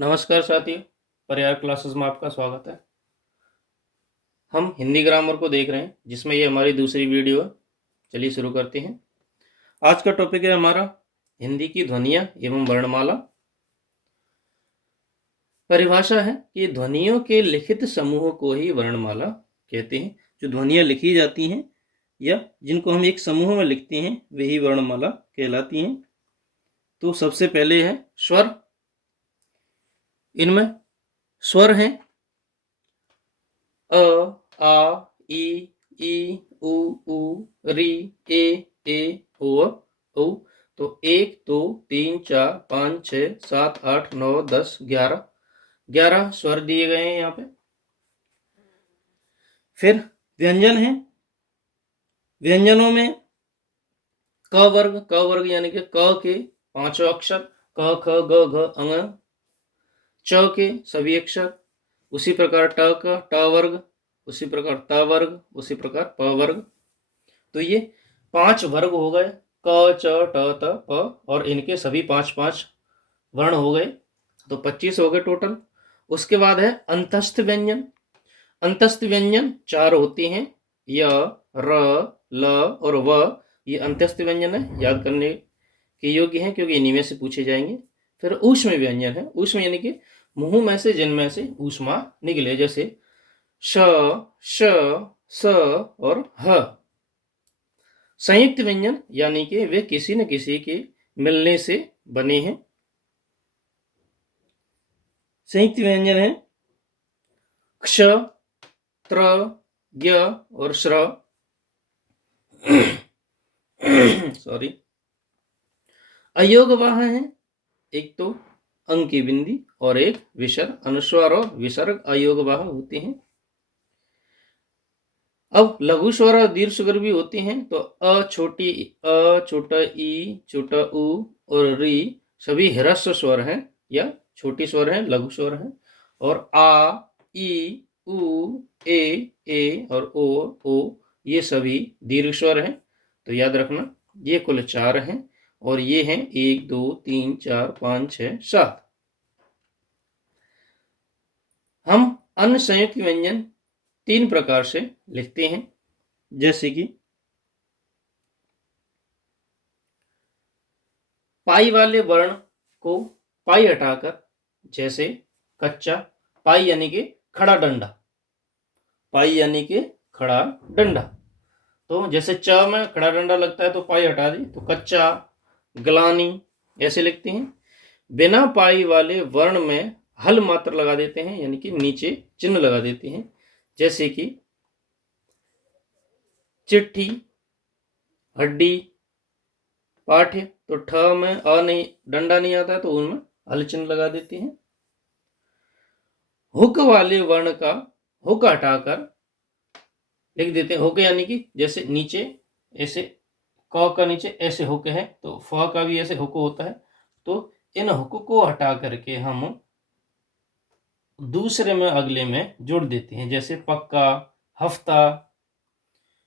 नमस्कार साथियों, परिहार क्लासेस में आपका स्वागत है। हम हिंदी ग्रामर को देख रहे हैं, जिसमें ये हमारी दूसरी वीडियो है। चलिए शुरू करते हैं। आज का टॉपिक है हमारा हिंदी की ध्वनियाँ एवं वर्णमाला। परिभाषा है कि ध्वनियों के लिखित समूह को ही वर्णमाला कहते हैं। जो ध्वनियाँ लिखी जाती हैं या जिनको हम एक समूह में लिखते हैं, वही वर्णमाला कहलाती हैं। तो सबसे पहले है स्वर। इनमें स्वर हैं अ, आ, ई, उ, री, ए, ओ, औ। तो 1, 2, 3, 4, 5, 6, 7, 8, 9, 10, 11 स्वर दिए गए हैं यहाँ पे। फिर व्यंजन है। व्यंजनों में क वर्ग यानी कि क के 5 अक्षर क, ख, ग, घ, अंग। च के सभी अक्षर। उसी प्रकार ट का ट वर्ग, उसी प्रकार त वर्ग, उसी प्रकार प वर्ग। तो ये 5 वर्ग हो गए, क, च, ट, त, प, और इनके सभी 5 वर्ण हो गए। तो 25 हो गए टोटल। उसके बाद है अंतस्थ व्यंजन। अंतस्थ व्यंजन 4 होती हैं, य, र, ल और व। ये अंतस्थ व्यंजन है, याद करने के योग्य हैं क्योंकि इन्हीं में से पूछे जाएंगे। फिर ऊष्म व्यंजन है। ऊष्म यानी कि मुंह में से जिनमें से ऊष्मा निकले, जैसे श, श, स और ह। संयुक्त व्यंजन यानी कि वे किसी न किसी के मिलने से बने हैं। संयुक्त व्यंजन है क्ष, त्र, ज्ञ और श्र। सॉरी। अयोगवाह है, एक तो अंग की बिंदी और एक विसर्ग। अनुस्वार और विसर्ग अयोगवाह होते हैं। अब लघु स्वर और दीर्घ स्वर भी होते हैं। तो अ छोटा ई, छोटा उ और री सभी ह्रस्व स्वर हैं या छोटी स्वर हैं, लघु स्वर हैं। और आ, ई, उ, ए और ओ ये सभी दीर्घ स्वर हैं। तो याद रखना, ये कुल 4 हैं और ये हैं 1, 2, 3, 4, 5, 6, 7। हम अन्य संयुक्त व्यंजन 3 प्रकार से लिखते हैं, जैसे कि पाई वाले वर्ण को पाई हटाकर, जैसे कच्चा, पाई यानी कि खड़ा डंडा, पाई यानी कि खड़ा डंडा। तो जैसे च में खड़ा डंडा लगता है तो पाई हटा दी, तो कच्चा, ग्लानी ऐसे लिखते हैं। बिना पाई वाले वर्ण में हल मात्र लगा देते हैं, यानी कि नीचे चिन्ह लगा देते हैं, जैसे कि चिट्ठी, हड्डी, पाठ्य। तो ठ में अ नहीं, डंडा नहीं आता है तो उनमें हल चिन्ह लगा देते हैं। हुक वाले वर्ण का हुक हटाकर लिख देते हैं। हुक यानी कि जैसे नीचे ऐसे, क का नीचे ऐसे हुक है तो फ का भी ऐसे हुक होता है। तो इन हुक को हटा करके हम दूसरे में अगले में जोड़ देते हैं, जैसे पक्का, हफ्ता।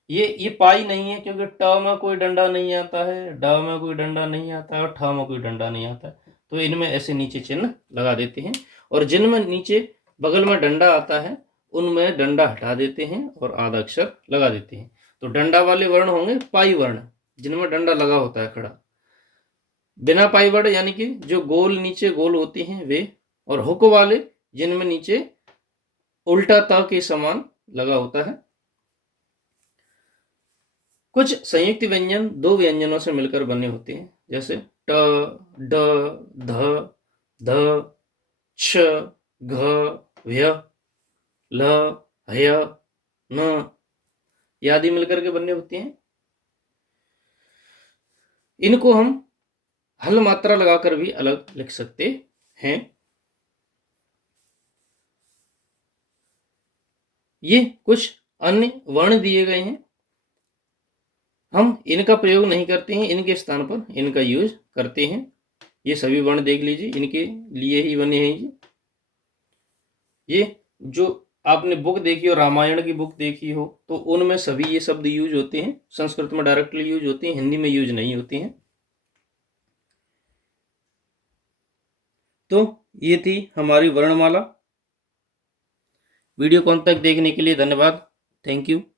ये पाई नहीं है क्योंकि ट में कोई डंडा नहीं आता है, ड में कोई डंडा नहीं आता है और ठ में कोई डंडा नहीं आता है। तो इनमें ऐसे नीचे चिन्ह लगा देते हैं। और जिनमें नीचे बगल में डंडा आता है उनमें डंडा हटा देते हैं और आधा अक्षर लगा देते हैं। तो डंडा वाले वर्ण होंगे पाई वर्ण, जिनमें डंडा लगा होता है खड़ा। बिना पाई वर्ण यानी कि जो गोल नीचे गोल होते हैं वे। और हुक वाले जिनमें नीचे उल्टा त के समान लगा होता है। कुछ संयुक्त व्यंजन 2 व्यंजनों से मिलकर बने होते हैं, जैसे ट, ड, ध, ध, छ, घ, व्य, ल, हय, न, ये आदि मिलकर के बने होते हैं। इनको हम हल मात्रा लगाकर भी अलग लिख सकते हैं। ये कुछ अन्य वर्ण दिए गए हैं, हम इनका प्रयोग नहीं करते हैं, इनके स्थान पर इनका यूज करते हैं। ये सभी वर्ण देख लीजिए, इनके लिए ही बने हैं। ये जो आपने बुक देखी हो, रामायण की बुक देखी हो, तो उनमें सभी ये शब्द यूज होते हैं। संस्कृत में डायरेक्टली यूज होते हैं, हिंदी में यूज नहीं होते हैं। तो ये थी हमारी वर्णमाला। वीडियो को अंत तक देखने के लिए धन्यवाद। Thank you.